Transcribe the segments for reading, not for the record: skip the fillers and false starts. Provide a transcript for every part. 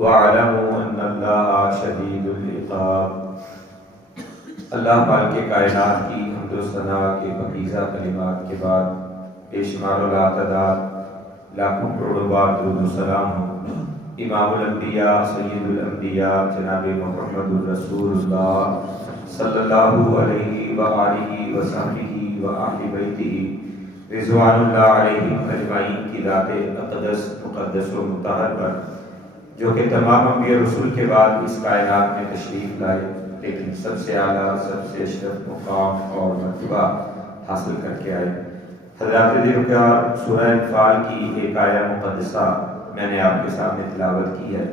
وَاعْلَمُوا أَنَّ اللَّهَ شَدِيدُ الْعِقَابِ۔ اللہ پاک کے کائنات کی حمد و ثنا کے پاکیزہ کلمات کے بعد بے شمار و لاتعداد لاکھوں کروڑوں بار درود و سلام ہو امام الانبیاء سید الانبیاء جناب محمد الرسول اللہ صلی اللہ علیہ وآلہ وصحبہ وآلہ بیتہ رضوان اللہ علیہم اجمعین کی ذات اقدس مقدس و مطہر پر، جو کہ تمام انبیاء رسول کے بعد اس کائنات میں تشریف لائے، لیکن سب سے اعلیٰ سب سے اشرف مقام اور مرتبہ حاصل کر کے آئے۔ حضرات دیو کا سورہ انفال کی ایک آیہ مقدسہ میں نے آپ کے سامنے تلاوت کی ہے۔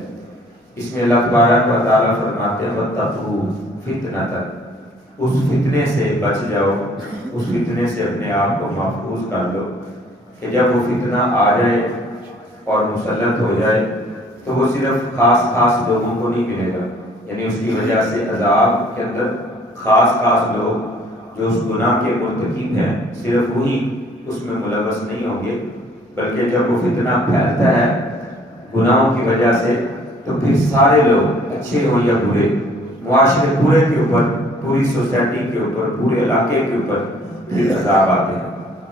اس میں اللہ تبارک و تعالیٰ فرماتے ہیں وَاتَّقُوا فِتْنَةً، اس فتنے سے بچ جاؤ، اس فتنے سے اپنے آپ کو محفوظ کر لو کہ جب وہ فتنہ آ جائے اور مسلط ہو جائے تو وہ صرف خاص لوگوں کو نہیں ملے گا، یعنی اس کی وجہ سے عذاب کے اندر خاص لوگ جو اس گناہ کے مرتکب ہیں صرف وہی اس میں ملوث نہیں ہوں گے، بلکہ جب وہ فتنہ پھیلتا ہے گناہوں کی وجہ سے تو پھر سارے لوگ اچھے ہوں یا برے، معاشرے پورے کے اوپر، پوری سوسائٹی کے اوپر، پورے علاقے کے اوپر پھر عذاب آتے ہیں۔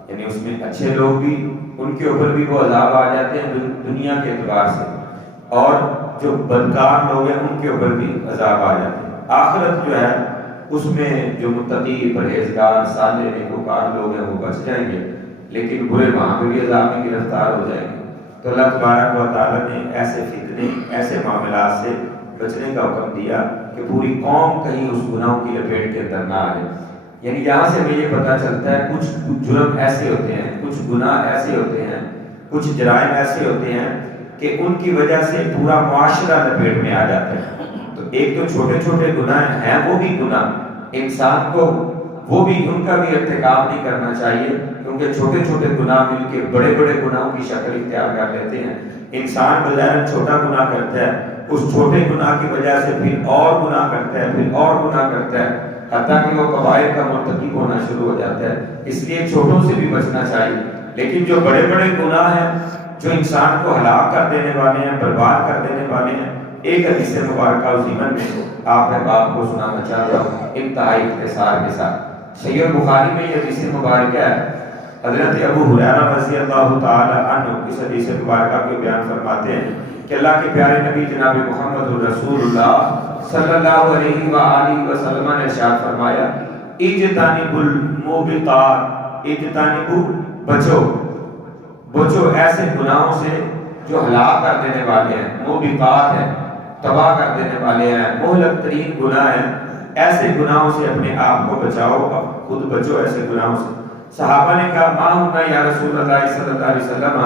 یعنی اس میں اچھے لوگ بھی، ان کے اوپر بھی وہ عذاب آ جاتے ہیں دنیا کے اعتبار سے، اور جو بدکار لوگ ہیں ان کے اوپر بھی عذاب آ جاتے ہیں۔ آخرت جو ہے اس میں جو متقی پرہیزگار صالح نیکوکار لوگ ہیں وہ بچ جائیں گے، لیکن برے وہاں پہ بھی عذاب میں گرفتار ہو جائیں گے۔ تو اللہ تبارک و تعالیٰ نے ایسے فتنے، ایسے معاملات سے بچنے کا حکم دیا کہ پوری قوم کہیں اس گناہوں کی لپیٹ کے اندر نہ آ جائے۔ یعنی یہاں سے ہمیں یہ پتہ چلتا ہے کچھ جرم ایسے ہوتے ہیں، کچھ گناہ ایسے ہوتے ہیں، کچھ جرائم ایسے ہوتے ہیں کہ ان کی وجہ سے پورا معاشرہ لپیٹ میں آ جاتا ہے۔ تو ایک تو چھوٹے چھوٹے گناہ ہیں، وہ بھی گناہ انسان کو وہ بھی ان کا بھی ارتکاب نہیں کرنا چاہیے، کیونکہ چھوٹے چھوٹے گناہ مل کے بڑے بڑے گناہوں کی شکل اختیار کر لیتے ہیں۔ انسان بظاہر چھوٹا گناہ کرتا ہے، اس چھوٹے گناہ کی وجہ سے پھر اور گناہ کرتا ہے، پھر اور گناہ کرتا ہے، حتیٰ کہ وہ کبائر کا مرتکب ہونا شروع ہو جاتا ہے۔ اس لیے چھوٹوں سے بھی بچنا چاہیے، لیکن جو بڑے بڑے گناہ ہیں جو انسان کو ہلاک کر دینے والے ہیں، برباد کر دینے والے ہیں، ایک حدیث مبارکہ اس ضمن میں آپ احباب کو سنانا چاہتا ہوں انتہائی اختصار کے ساتھ۔ صحیح بخاری میں یہ حدیث مبارکہ ہے، حضرت ابو ہریرہ رضی اللہ تعالی عنہ اس حدیث مبارکہ کو بیان فرماتے ہیں کہ اللہ کے پیارے نبی جناب محمد الرسول اللہ صلی اللہ علیہ وآلہ وسلم نے ارشاد فرمایا اجتنبوا الموبقات، اجتنبوا بچو ایسے گناہوں سے جو ہلاک کر دینے والے ہیں، موبقات ہیں، تباہ کر دینے والے ہیں، مہلک ترین گناہ ہیں، ایسے گناہوں سے اپنے آپ کو بچاؤ، خود بچو ایسے گناہوں سے۔ صحابہ نے کہا ما ہونا یا رسول اللہ صلی اللہ علیہ وسلم،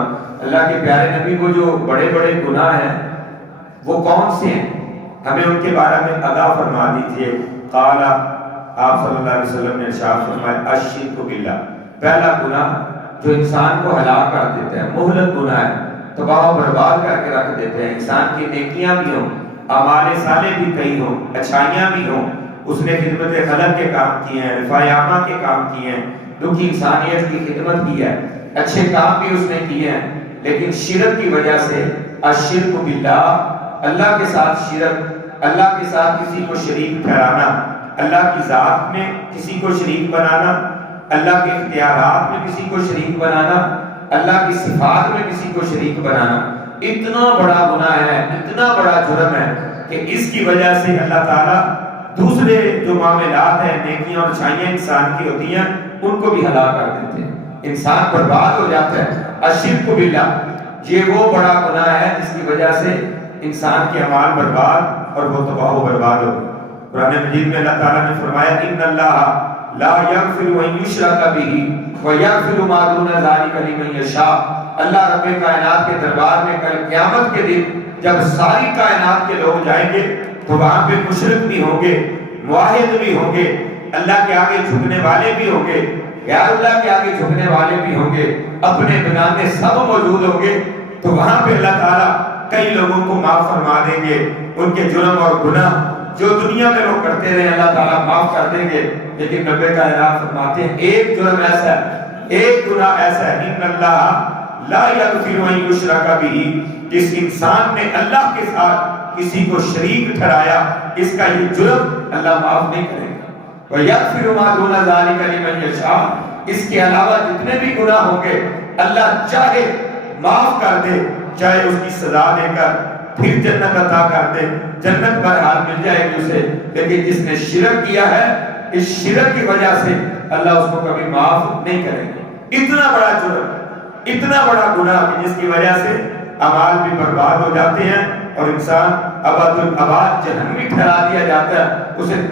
اللہ کے پیارے نبی کو جو بڑے بڑے گناہ ہیں وہ کون سے ہیں، ہمیں ان کے بارے میں آگاہ فرما دیجئے۔ قال، آپ صلی اللہ علیہ وسلم نے ارشاد فرمایا الشرک باللہ، پہلا گناہ جو انسان کو ہلاک کر دیتا ہے، مہلک گناہ ہے، تباہ و برباد کر کے رکھ دیتے ہیں۔ انسان کی نیکیاں بھی ہوں، اعمال صالح بھی کئی ہوں، اچھائیاں بھی ہوں، اس نے خدمت خلق کے کام کیے ہیں، رفاع عامہ کے کام کیے ہیں، دکھی انسانیت کی خدمت کی ہے، اچھے کام بھی اس نے کیے ہیں، لیکن شرک کی وجہ سے الشرک باللہ، اللہ کے ساتھ شرک، اللہ کے ساتھ کسی کو شریک ٹھہرانا، اللہ کی ذات میں کسی کو شریک بنانا، اللہ کے اختیارات میں کسی کو شریک بنانا، اللہ کی صفات میں کسی کو شریک بنانا، اتنا بڑا گناہ ہے، اتنا بڑا جرم ہے کہ اس کی وجہ سے اللہ تعالیٰ دوسرے جو معاملات ہیں، نیکیاں اور اچھائیاں انسان کی ہوتی ہیں، ان کو بھی ہلاک کر دیتے ہیں، انسان برباد ہو جاتا ہے۔ الشرک باللہ یہ وہ بڑا گناہ ہے جس کی وجہ سے انسان کے اعمال برباد اور وہ تباہ و برباد ہو گئے۔ قرآن مجید میں اللہ تعالیٰ نے فرمایا ان اللہ لا یغفر ان یشرک بہ ویغفر ما دون ذلک لمن یشاء، اللہ رب کائنات کے دربار میں کل قیامت کے دن جب ساری کائنات کے لوگ جائیں گے تو وہاں پہ مشرک بھی ہوں گے، موحد بھی ہوں گے، اللہ کے آگے جھکنے والے بھی ہوں گے، غیر اللہ کے آگے جھکنے والے بھی ہوں گے، اپنے بنانے سب موجود ہوں گے، تو وہاں پہ اللہ تعالیٰ کئی لوگوں کو معاف فرما دیں گے، ان کے جرم اور گناہ جو دنیا میں وہ کرتے رہے اللہ تعالیٰ معاف کر دیں گے۔ لیکن نبی کائنات فرماتے ہیں ایک جرم ایسا ہے، ایک گناہ ایسا ہے ان اللہ لا یغفر ان یشرک بہ، جس انسان نے اللہ کے ساتھ کسی کو شریک ٹھہرایا اس کا یہ جرم اللہ معاف نہیں کرے گا۔ وَيَغْفِرُ مَا دُونَ ذَلِكَ لِمَن يَشَاءُ، اس کے علاوہ جتنے بھی گناہ ہوں گے اللہ چاہے معاف کر دے، چاہے اس کی سزا دے کر پھر جنت عطا کر دے، جنت بہرحال مل جائے گی اسے، لیکن جس نے شرک کیا ہے اس شرک کی وجہ سے اللہ اس کو کبھی معاف نہیں کرے گا۔ اتنا بڑا جرم، اتنا بڑا گناہ کہ جس کی وجہ سے اعمال بھی برباد ہو جاتے ہیں اور انسان ابد الاباد جہنمی ٹھہرا دیا جاتا ہے، اسے